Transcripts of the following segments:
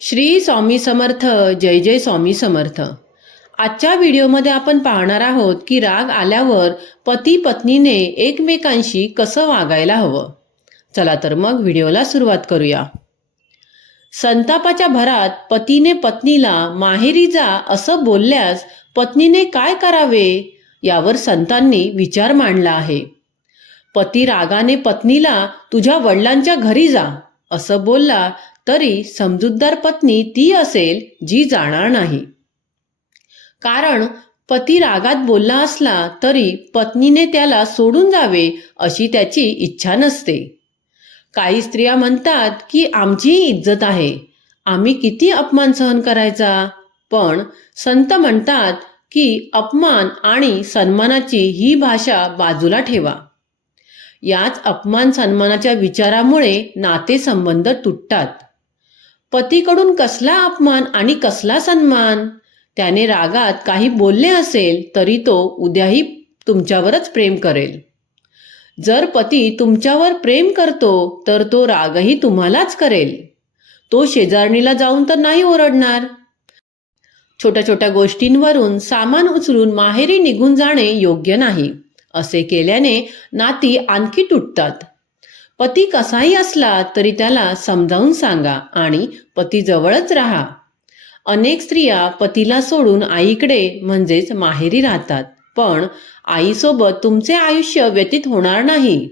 श्री स्वामी समर्थ जय जय स्वामी समर्थ. आजच्या व्हिडिओमध्ये आपण पाहणार आहोत की राग आल्यावर पती पत्नीने एकमेकांशी कसं वागायला हवं. चला तर मग व्हिडिओला सुरुवात करूया. संतापाच्या भरात पतीने पत्नीला माहेरी जा असं बोलल्यास पत्नीने काय करावे? यावर संतांनी विचार मांडला आहे. पती रागाने पत्नीला तुझ्या वडिलांच्या घरी जा असं बोलला तरी समजूतदार पत्नी ती असेल जी जाणार नाही. कारण पती रागात बोलला असला तरी पत्नीने त्याला सोडून जावे अशी त्याची इच्छा नसते. काही स्त्रिया म्हणतात की आमचीही इज्जत आहे. आम्ही किती अपमान सहन करायचा? पण संत म्हणतात की अपमान आणि सन्मानाची ही भाषा बाजूला ठेवा. याच अपमान सन्मानाच्या विचारामुळे नातेसंबंध तुटतात. पतीकडून कसला अपमान आणि कसला सन्मान? त्याने रागात काही बोलले असेल तरी तो उद्याही तुमच्यावरच प्रेम करेल. जर पती तुमच्यावर प्रेम करतो तर तो रागही तुम्हालाच करेल. तो शेजारणीला जाऊन तर नाही ओरडणार. छोट्या छोट्या गोष्टींवरून सामान उचलून माहेरी निघून जाणे योग्य नाही असे केल्याने नाती आणखी तुटतात. पती कसाही असला तरी त्याला समजावून सांगा आणि पतीजवळच राहा. अनेक स्त्रिया पतीला सोडून आईकडे म्हणजेच माहेरी राहतात पण आईसोबत तुमचे आयुष्य व्यतीत होणार नाही.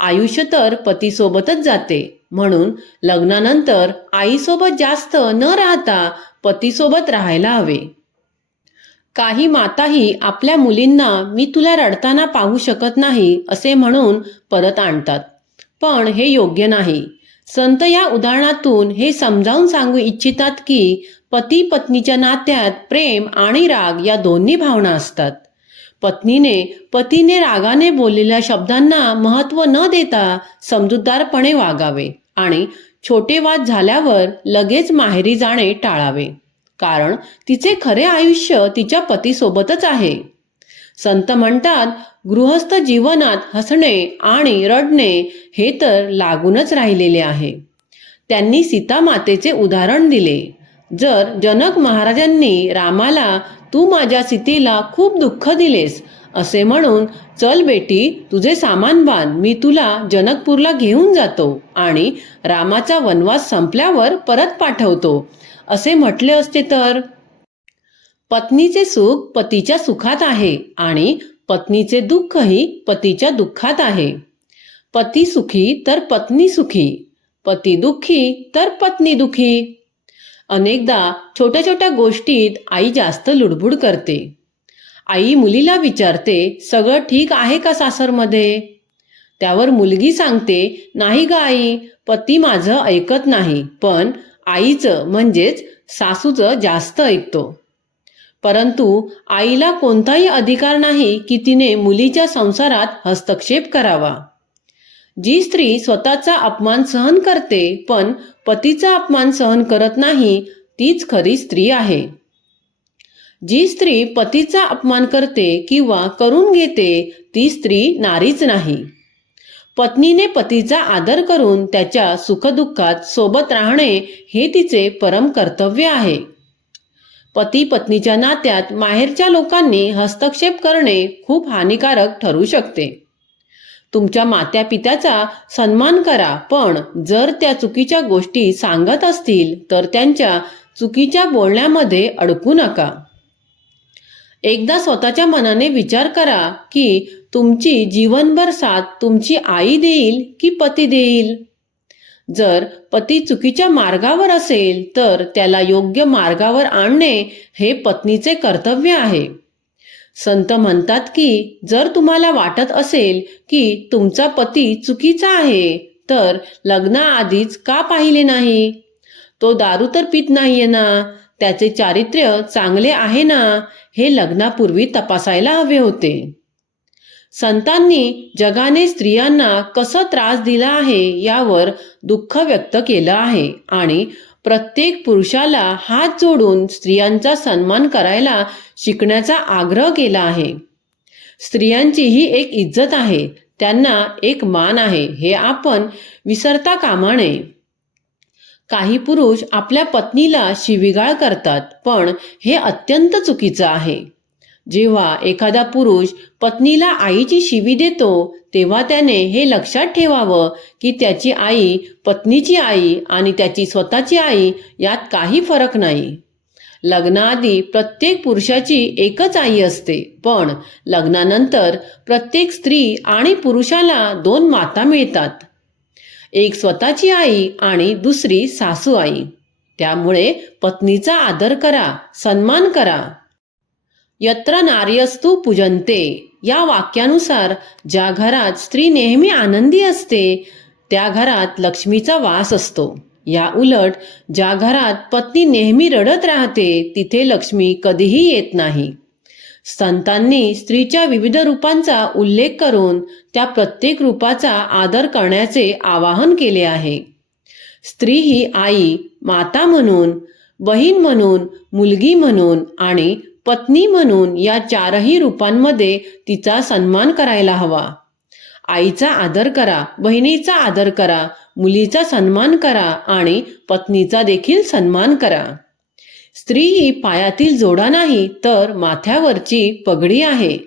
आयुष्य तर पतीसोबतच जाते म्हणून लग्नानंतर आईसोबत जास्त न राहता पतीसोबत राहायला हवे. काही माताही आपल्या मुलींना मी तुला रडताना पाहू शकत नाही असे म्हणून परत आणतात. पण हे योग्य नाही. संत या उदाहरणातून हे समजावून सांगू इच्छितात की पती पत्नीच्या नात्यात प्रेम आणि राग या दोन्ही भावना असतात. पत्नीने पतीने रागाने बोललेल्या शब्दांना महत्त्व न देता समजूतदारपणे वागावे आणि छोटे वाद झाल्यावर लगेच माहेरी जाणे टाळावे. कारण तिचे खरे आयुष्य तिच्या पतीसोबतच आहे. संत म्हणतात गृहस्थ जीवनात हसणे आणि रडणे हे तर लागूनच राहिलेले आहे. त्यांनी सीता मातेचे उदाहरण दिले. जर जनक महाराजांनी रामाला तू माझ्या सीतेला खूप दुःख दिलेस असे म्हणून चल बेटी तुझे सामान बांध मी तुला जनकपूरला घेऊन जातो आणि रामाचा वनवास संपल्यावर परत पाठवतो असे म्हटले असते तर? पत्नीचे सुख पतीच्या सुखात आहे आणि पत्नीचे दुःखही पतीच्या दुःखात आहे. पती सुखी तर पत्नी सुखी पती दुःखी तर पत्नी दुःखी. अनेकदा छोट्या छोट्या गोष्टीत आई जास्त लुडबुड करते. आई मुलीला विचारते सगळं ठीक आहे का सासरमध्ये? त्यावर मुलगी सांगते नाही ग आई पती माझं ऐकत नाही पण आईचं म्हणजेच सासूचं जास्त ऐकतो. परंतु आईला कोणताही अधिकार नाही की तिने मुलीच्या संसारात हस्तक्षेप करावा. जी स्त्री स्वतःचा अपमान सहन करते पण पतीचा अपमान सहन करत नाही तीच खरी स्त्री आहे. जी स्त्री पतीचा अपमान करते किंवा करून घेते ती स्त्री नारीच नाही. पत्नीने पतीचा आदर करून त्याच्या सुखदुःखात सोबत राहणे हे तिचे परम कर्तव्य आहे. पती पत्नीच्या नात्यात माहेरच्या लोकांनी हस्तक्षेप करणे खूप हानिकारक ठरू शकते. तुमच्या मात्या पित्याचा सन्मान करा पण जर त्या चुकीच्या गोष्टी सांगत असतील तर त्यांच्या चुकीच्या बोलण्यामध्ये अडकू नका. एकदा स्वतःच्या मनाने विचार करा की तुमची जीवनभर साथ तुमची आई देईल की पती देईल? जर पती चुकीच्या मार्गावर असेल तर त्याला योग्य मार्गावर आणणे हे पत्नीचे कर्तव्य आहे. संत म्हणतात की जर तुम्हाला वाटत असेल की तुमचा पती चुकीचा आहे तर लग्नाआधीच का पाहिले नाही? तो दारू तर पित नाहीये ना? त्याचे चारित्र्य चांगले आहे ना? हे लग्नापूर्वी तपासायला हवे होते. संतांनी जगाने स्त्रियांना कसा त्रास दिला आहे यावर दुःख व्यक्त केलं आहे आणि प्रत्येक पुरुषाला हात जोडून स्त्रियांचा सन्मान करायला शिकण्याचा आग्रह केला आहे. स्त्रियांची ही एक इज्जत आहे त्यांना एक मान आहे हे आपण विसरता कामा नये. काही पुरुष आपल्या पत्नीला शिविगाळ करतात पण हे अत्यंत चुकीचं आहे. जेव्हा एखादा पुरुष पत्नीला आईची शिवी देतो तेव्हा त्याने हे लक्षात ठेवावं की त्याची आई पत्नीची आई आणि त्याची स्वतःची आई यात काही फरक नाही. लग्नाआधी प्रत्येक पुरुषाची एकच आई असते पण लग्नानंतर प्रत्येक स्त्री आणि पुरुषाला दोन माता मिळतात. एक स्वतःची आई आणि दुसरी सासू आई. त्यामुळे पत्नीचा आदर करा सन्मान करा. यत्र नार्यस्तु पूजनते. या वाक्यानुसार ज्या घरात स्त्री नेहमी आनंदी असते त्या घरात लक्ष्मीचा वास असतो. या उलट ज्या घरात पत्नी नेहमी रडत राहते तिथे लक्ष्मी कधीही येत नाही. संतांनी स्त्रीच्या विविध रूपांचा उल्लेख करून त्या प्रत्येक रूपाचा आदर करण्याचे आवाहन केले आहे. स्त्री ही आई माता म्हणून बहीण म्हणून मुलगी म्हणून आणि पत्नी म्हणून या चारही रूपांमध्ये तिचा सन्मान करायला हवा. आईचा आदर करा बहिणीचा आदर करा मुलीचा सन्मान करा आणि पत्नीचा देखील सन्मान करा. स्त्री ही पायातील जोडा नाही तर माथ्यावरची पगडी आहे.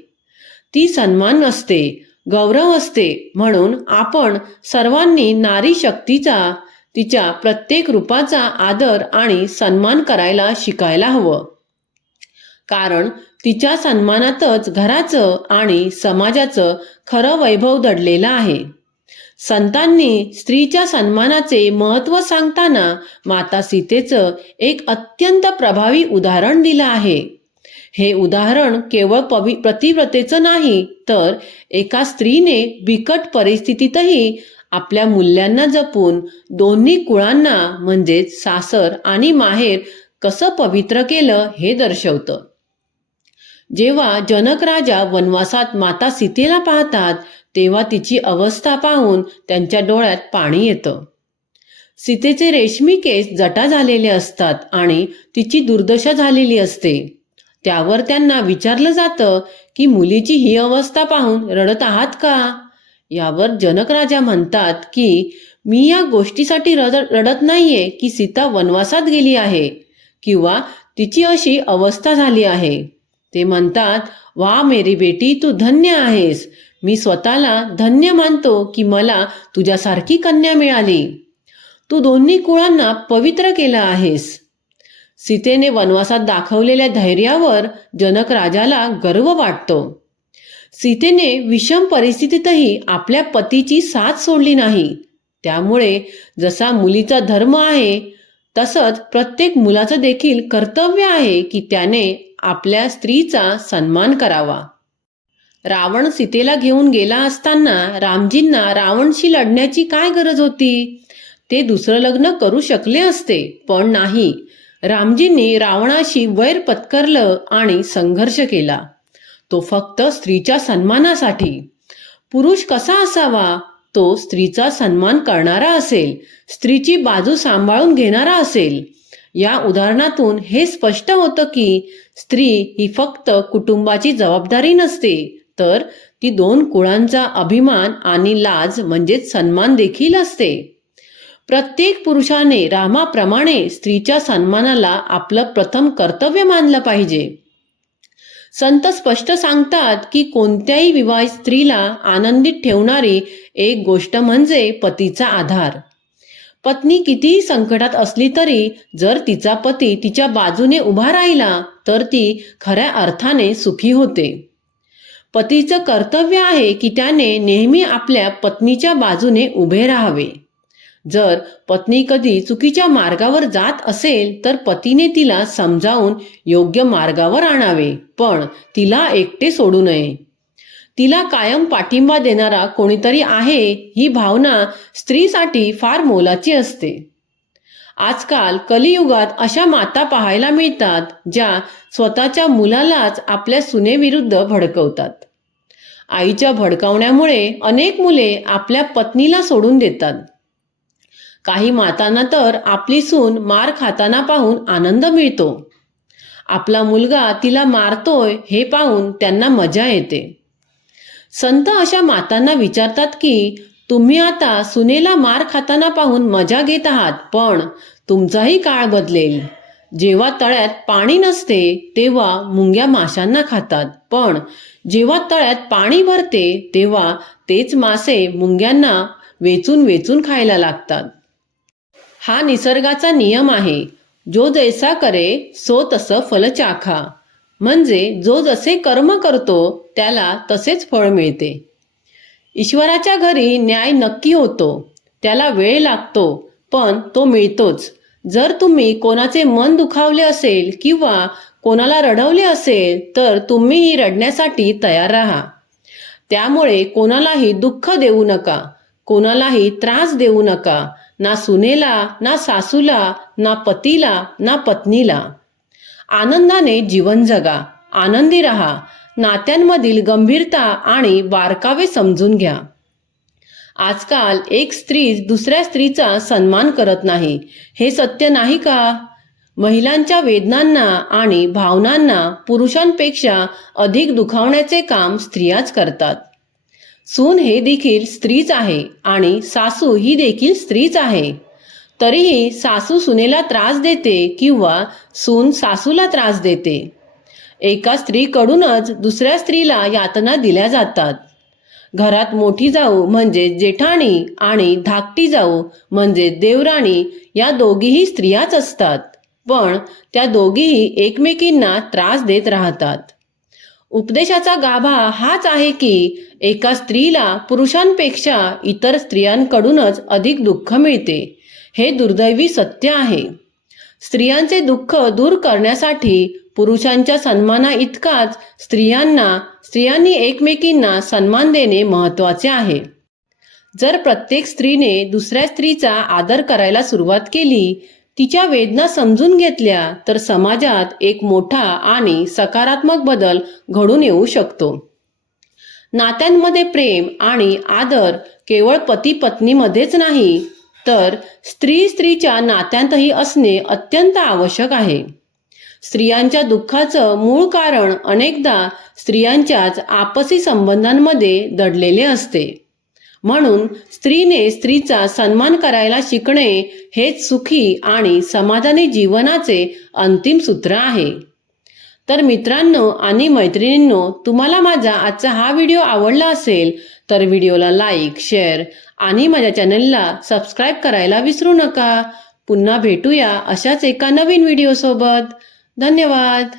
ती सन्मान असते गौरव असते म्हणून आपण सर्वांनी नारी शक्तीचा तिच्या प्रत्येक रूपाचा आदर आणि सन्मान करायला शिकायला हवं. कारण तिच्या सन्मानातच घराचं आणि समाजाचं खरं वैभव दडलेलं आहे. संतांनी स्त्रीच्या सन्मानाचे महत्त्व सांगताना माता सीतेचं एक अत्यंत प्रभावी उदाहरण दिलं आहे. हे उदाहरण केवळ पवि प्रतिव्रतेचं नाही तर एका स्त्रीने बिकट परिस्थितीतही आपल्या मूल्यांना जपून दोन्ही कुळांना म्हणजेच सासर आणि माहेर कसं पवित्र केलं हे दर्शवतं. जेव्हा जनक राजा वनवासात माता सीतेला पाहतात तेव्हा तिची अवस्था पाहून त्यांच्या डोळ्यात पाणी येतं. सीतेचे रेशमी केस जटा झालेले असतात आणि तिची दुर्दशा झालेली असते. त्यावर त्यांना विचारलं जातं की मुलीची ही अवस्था पाहून रडत आहात का? यावर जनक राजा म्हणतात की मी या गोष्टीसाठी रड रडत नाहीये की सीता वनवासात गेली आहे किंवा तिची अशी अवस्था झाली आहे. ते म्हणतात वा मेरी बेटी तू धन्य आहेस. मी स्वतःला धन्य मानतो की मला तुझ्यासारखी कन्या मिळाली. तू दोन्ही कुळांना पवित्र केलं आहेस. सीतेने वनवासात दाखवलेल्या धैर्यावर जनक राजाला गर्व वाटतो. सीतेने विषम परिस्थितीतही आपल्या पतीची साथ सोडली नाही. त्यामुळे जसा मुलीचा धर्म आहे तसंच प्रत्येक मुलाचं देखील कर्तव्य आहे की त्याने आपल्या स्त्रीचा सन्मान करावा. रावण सीतेला घेऊन गेला असताना रामजींना रावणशी लढण्याची काय गरज होती? ते दुसरं लग्न करू शकले असते पण नाही. रामजींनी रावणाशी वैर पत्करलं आणि संघर्ष केला. तो फक्त स्त्रीच्या सन्मानासाठी. पुरुष कसा असावा? तो स्त्रीचा सन्मान करणारा असेल स्त्रीची बाजू सांभाळून घेणारा असेल. या उदाहरणातून हे स्पष्ट होतं की स्त्री ही फक्त कुटुंबाची जबाबदारी नसते तर ती दोन कुळांचा अभिमान आणि लाज म्हणजेच सन्मान देखील असते. प्रत्येक पुरुषाने रामाप्रमाणे स्त्रीच्या सन्मानाला आपलं प्रथम कर्तव्य मानलं पाहिजे. संत स्पष्ट सांगतात की कोणत्याही विवाहित स्त्रीला आनंदित ठेवणारी एक गोष्ट म्हणजे पतीचा आधार. पत्नी कितीही संकटात असली तरी जर तिचा पती तिच्या बाजूने उभा राहिला तर ती खऱ्या अर्थाने सुखी होते. पतीचं कर्तव्य आहे की त्याने नेहमी आपल्या पत्नीच्या बाजूने उभे राहावे. जर पत्नी कधी चुकीच्या मार्गावर जात असेल तर पतीने तिला समजावून योग्य मार्गावर आणावे पण तिला एकटे सोडू नये. तिला कायम पाठिंबा देणारा कोणीतरी आहे ही भावना स्त्रीसाठी फार मोलाची असते. आजकाल कलियुगात अशा माता पाहायला मिळतात ज्या स्वतःच्या मुलालाच आपल्या सुनेविरुद्ध भडकवतात. आईच्या भडकावण्यामुळे अनेक मुले आपल्या पत्नीला सोडून देतात. काही मातांना तर आपली सून मार खाताना पाहून आनंद मिळतो. आपला मुलगा तिला मारतोय हे पाहून त्यांना मजा येते. संत अशा मातांना विचारतात की तुम्ही आता सुनेला मार खाताना पाहून मजा घेत आहात पण तुमचाही काळ बदलेल. जेव्हा तळ्यात पाणी नसते तेव्हा मुंग्या माशांना खातात. पण जेव्हा तळ्यात पाणी भरते तेव्हा तेच मासे मुंग्यांना वेचून वेचून खायला लागतात. हा निसर्गाचा नियम आहे. जो जैसा करे सो तसं फल चाखा. म्हणजे जो जसे कर्म करतो त्याला तसेच फळ मिळते. ईश्वराच्या घरी न्याय नक्की होतो. त्याला वेळ लागतो पण तो मिळतोच. जर तुम्ही कोणाचे मन दुखावले असेल किंवा कोणाला रडवले असेल तर तुम्हीही रडण्यासाठी तयार राहा. त्यामुळे कोणालाही दुःख देऊ नका. कोणालाही त्रास देऊ नका. ना सुनेला ना सासूला ना पतीला ना पत्नीला. आनंदाने जीवन जगा आनंदी राहा नात्यांमधील गंभीरता आणि बारकावे समजून घ्या. आजकाल एक स्त्री दुसऱ्या स्त्रीचा सन्मान करत नाही हे सत्य नाही का? महिलांच्या वेदनांना आणि भावनांना पुरुषांपेक्षा अधिक दुखावण्याचे काम स्त्रियाच करतात. सून हे देखील स्त्रीच आहे आणि सासू ही देखील स्त्रीच आहे. तरीही सासू सुनेला त्रास देते किंवा सून सासूला त्रास देते. एका स्त्रीकडूनच दुसऱ्या स्त्रीला यातना दिल्या जातात. घरात मोठी जाऊ म्हणजे जेठाणी आणि धाकटी जाऊ म्हणजे देवराणी या दोघीही स्त्रियाच असतात. पण त्या दोघीही एकमेकींना त्रास देत राहतात. उपदेशाचा गाभा हाच आहे की एका स्त्रीला पुरुषांपेक्षा इतर स्त्रियांकडूनच अधिक दुःख मिळते. हे दुर्दैवी सत्य आहे. स्त्रियांचे दुःख दूर करण्यासाठी पुरुषांच्या सन्माना इतकाच स्त्रियांना स्त्रियांनी एकमेकींना सन्मान देणे महत्त्वाचे आहे. जर प्रत्येक स्त्रीने दुसऱ्या स्त्रीचा आदर करायला सुरुवात केली तिच्या वेदना समजून घेतल्या तर समाजात एक मोठा आणि सकारात्मक बदल घडून येऊ शकतो. नात्यांमध्ये प्रेम आणि आदर केवळ पती पत्नीमध्येच नाही तर स्त्री स्त्रीच्या नात्यांतही असणे अत्यंत आवश्यक आहे. स्त्रियांच्या दुःखाचं मूळ कारण अनेकदा स्त्रियांच्याच आपसी संबंधांमध्ये दडलेले असते. म्हणून स्त्रीने स्त्रीचा सन्मान करायला शिकणे हेच सुखी आणि समाधानी जीवनाचे अंतिम सूत्र आहे. तर मित्रांनो आणि मैत्रिणींनो तुम्हाला माझा आजचा हा व्हिडिओ आवडला असेल तर व्हिडिओला लाईक शेअर आणि माझ्या चॅनलला सबस्क्राईब करायला विसरू नका. पुन्हा भेटूया अशाच एका नवीन व्हिडिओसोबत. धन्यवाद.